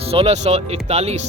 1641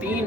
3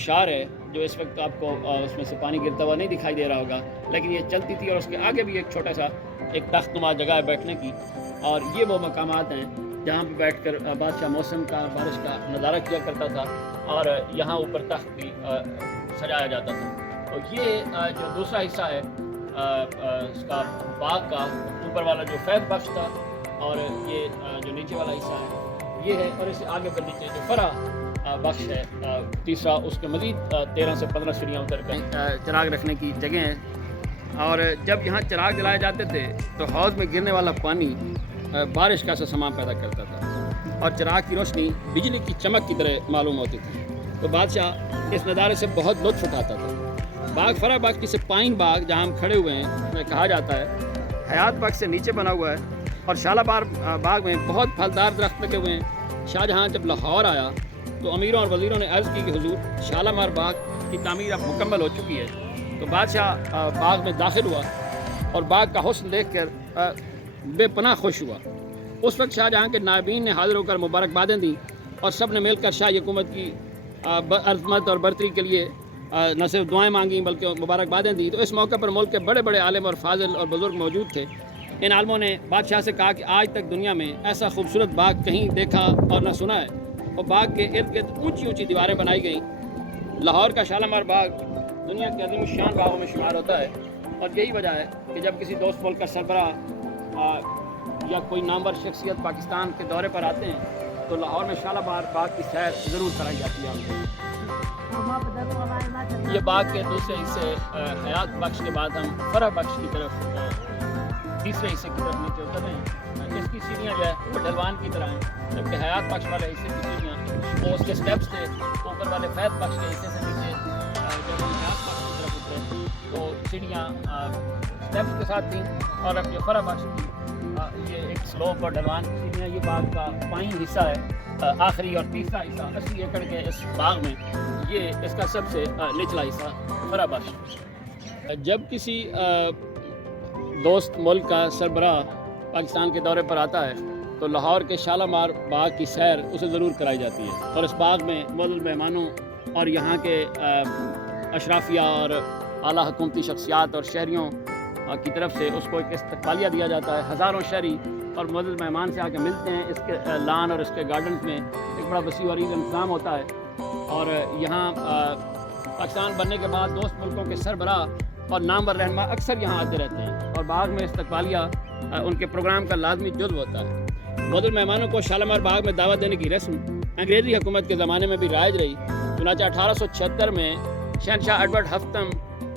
آبشار ہے جو اس وقت آپ کو اس میں سے پانی گرتا ہوا نہیں دکھائی دے رہا ہوگا، لیکن یہ چلتی تھی اور اس کے آگے بھی ایک چھوٹا سا ایک تخت نما جگہ ہے بیٹھنے کی، اور یہ وہ مقامات ہیں جہاں پہ بیٹھ کر بادشاہ موسم کا بارش کا نظارہ کیا کرتا تھا، اور یہاں اوپر تخت بھی سجایا جاتا تھا۔ اور یہ جو دوسرا حصہ ہے اس کا باغ کا، اوپر والا جو فیض بخش تھا، اور یہ جو نیچے والا حصہ ہے یہ ہے، اور اس سے آگے پر نیچے جو فرح بخش ہے تیسرا، اس کے مزید 13 سے 15 سیڑھیاں اتر کر چراغ رکھنے کی جگہ ہیں۔ اور جب یہاں چراغ جلائے جاتے تھے تو حوض میں گرنے والا پانی بارش کا سا سامان پیدا کرتا تھا، اور چراغ کی روشنی بجلی کی چمک کی طرح معلوم ہوتی تھی، تو بادشاہ اس نظارے سے بہت لطف اٹھاتا تھا۔ باغ فرح بخش جسے پائن باغ جہاں ہم کھڑے ہوئے ہیں میں کہا جاتا ہے، حیات باغ سے نیچے بنا ہوا ہے، اور شالامار باغ میں بہت پھلدار درخت لگے ہوئے ہیں۔ شاہ جہاں جب لاہور آیا تو امیروں اور وزیروں نے عرض کی کہ حضور شالامار باغ کی تعمیر اب مکمل ہو چکی ہے، تو بادشاہ باغ میں داخل ہوا اور باغ کا حسن دیکھ کر بے پناہ خوش ہوا۔ اس وقت شاہ جہاں کے نائبین نے حاضر ہو کر مبارکبادیں دی، اور سب نے مل کر شاہی حکومت کی عظمت اور برتری کے لیے نہ صرف دعائیں مانگیں بلکہ مبارکبادیں دی۔ تو اس موقع پر ملک کے بڑے بڑے عالم اور فاضل اور بزرگ موجود تھے۔ ان عالموں نے بادشاہ سے کہا کہ آج تک دنیا میں ایسا خوبصورت باغ کہیں دیکھا اور نہ سنا ہے، اور باغ کے ارد گرد اونچی اونچی دیواریں بنائی گئیں۔ لاہور کا شالامار باغ دنیا کے عظیم الشان باغوں میں شمار ہوتا ہے، اور یہی وجہ ہے کہ جب کسی دوست ملک کا سربراہ یا کوئی نامور شخصیت پاکستان کے دورے پر آتے ہیں تو لاہور میں شالامار باغ کی سیر ضرور کرائی جاتی ہے۔ یہ باغ کے دوسرے حصے حیات بخش کے بعد ہم فرح بخش کی طرف تیسرے حصے کی طرف نیچے اتر رہے ہیں۔ اس کی سیڑھیاں جو ہے وہ ڈھلوان کی طرح ہیں، جبکہ حیات بخش والے حصے کی سیڑھیاں وہ اس کے سٹیپس تھے، اوپر والے فیض بخش کے حصے سے نیچے جب ہم حیات بخش کی طرف اترے تو سیڑھیاں سٹیپس کے ساتھ تھیں، اور اب یہ فرح بخش کی یہ ایک سلوپ اور ڈھلوان کی سیڑھیاں، یہ باغ کا پائن حصہ ہے، آخری اور تیسرا حصہ 80 ایکڑ کے اس باغ میں یہ اس کا سب سے نچلا حصہ فرح بخش۔ جب کسی دوست ملک کا سربراہ پاکستان کے دورے پر آتا ہے تو لاہور کے شالامار باغ کی سیر اسے ضرور کرائی جاتی ہے، اور اس باغ میں معزز مہمانوں اور یہاں کے اشرافیہ اور اعلیٰ حکومتی شخصیات اور شہریوں کی طرف سے اس کو ایک استقبالیہ دیا جاتا ہے۔ ہزاروں شہری اور معزز مہمان سے آ کے ملتے ہیں، اس کے لان اور اس کے گارڈنز میں ایک بڑا وسیع و عریض انتظام ہوتا ہے، اور یہاں پاکستان بننے کے بعد دوست ملکوں کے سربراہ اور نامور رہنما اکثر یہاں آتے رہتے ہیں، اور باغ میں استقبالیہ ان کے پروگرام کا لازمی جزو ہوتا ہے۔ معزز مہمانوں کو شالامار باغ میں دعوت دینے کی رسم انگریزی حکومت کے زمانے میں بھی رائج رہی، چنانچہ 1876 میں شہنشاہ ایڈورڈ ہفتم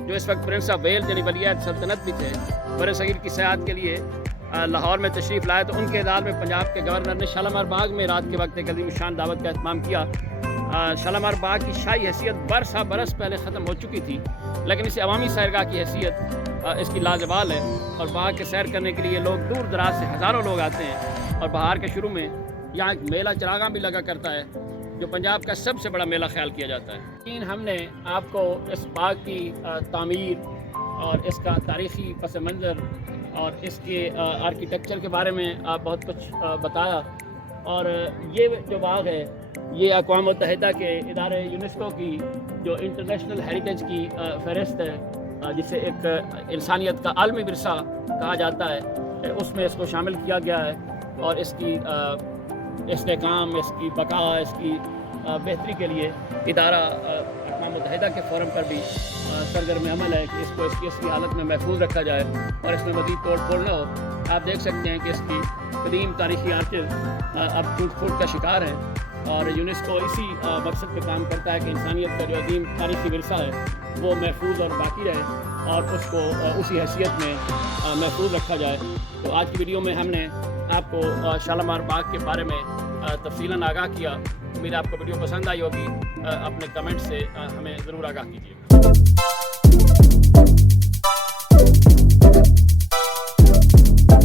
جو اس وقت پرنس آف ویلز یعنی ولیعہد سلطنت بھی تھے، برصغیر کی سیاحت کے لیے لاہور میں تشریف لائے، تو ان کے اعزاز میں پنجاب کے گورنر نے شالامار باغ میں رات کے وقت ایک عظیم الشان دعوت کا اہتمام کیا۔ شالامار باغ کی شاہی حیثیت برسا برس پہلے ختم ہو چکی تھی، لیکن اسے عوامی سیرگاہ کی حیثیت اس کی لازوال ہے، اور باغ کے سیر کرنے کے لیے لوگ دور دراز سے ہزاروں لوگ آتے ہیں، اور بہار کے شروع میں یہاں ایک میلہ چراغاں بھی لگا کرتا ہے جو پنجاب کا سب سے بڑا میلہ خیال کیا جاتا ہے۔ ہم نے آپ کو اس باغ کی تعمیر اور اس کا تاریخی پس منظر اور اس کے آرکیٹیکچر کے بارے میں بہت کچھ بتایا، اور یہ جو باغ ہے یہ اقوام متحدہ کے ادارے یونیسکو کی جو انٹرنیشنل ہیریٹیج کی فہرست ہے، جسے ایک انسانیت کا عالمی ورثہ کہا جاتا ہے، اس میں اس کو شامل کیا گیا ہے، اور اس کی استحکام، اس کی بقا، اس کی بہتری کے لیے ادارہ اقوام متحدہ کے فورم پر بھی سرگرم عمل ہے کہ اس کو اس کی اصلی حالت میں محفوظ رکھا جائے اور اس میں مزید توڑ پھوڑ نہ ہو۔ آپ دیکھ سکتے ہیں کہ اس کی قدیم تاریخی آرچز اب ٹوٹ پھوٹ کا شکار ہیں، اور یونیسکو اسی مقصد پہ کام کرتا ہے کہ انسانیت کا جو عظیم تاریخی ورثہ ہے وہ محفوظ اور باقی رہے، اور اس کو اسی حیثیت میں محفوظ رکھا جائے۔ تو آج کی ویڈیو میں ہم نے آپ کو شالامار باغ کے بارے میں تفصیلاً آگاہ کیا۔ امید آپ کو ویڈیو پسند آئی ہوگی، اپنے کمنٹ سے ہمیں ضرور آگاہ کیجیے۔